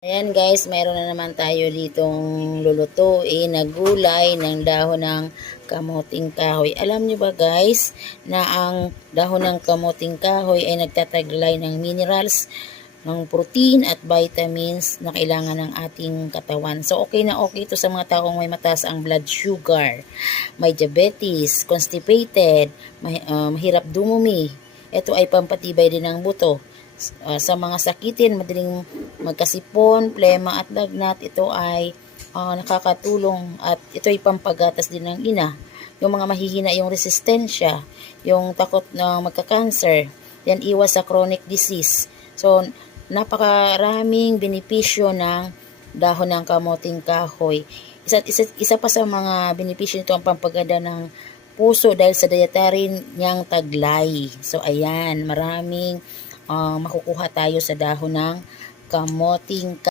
Ayan guys, mayroon na naman tayo ditong lulutuin na gulay ng dahon ng kamuting kahoy. Alam niyo ba guys, na ang dahon ng kamuting kahoy ay nagtataglay ng minerals, ng protein at vitamins na kailangan ng ating katawan. So okay na okay ito sa mga taong may mataas ang blood sugar, may diabetes, constipated, mahirap dumumi. Ito ay pampatibay din ng buto. Sa mga sakitin, madaling magkasipon, plema at lagnat, ito ay nakakatulong at ito ay pampagatas din ng ina. Yung mga mahihina yung resistensya, yung takot na magka-cancer, yan iwas sa chronic disease. So, napakaraming benepisyo ng dahon ng kamuting kahoy. Isa pa sa mga benepisyo nito ang pampaganda ng puso dahil sa dietary niyang taglay. So, ayan, maraming makukuha tayo sa dahon ng kamuting kahoy.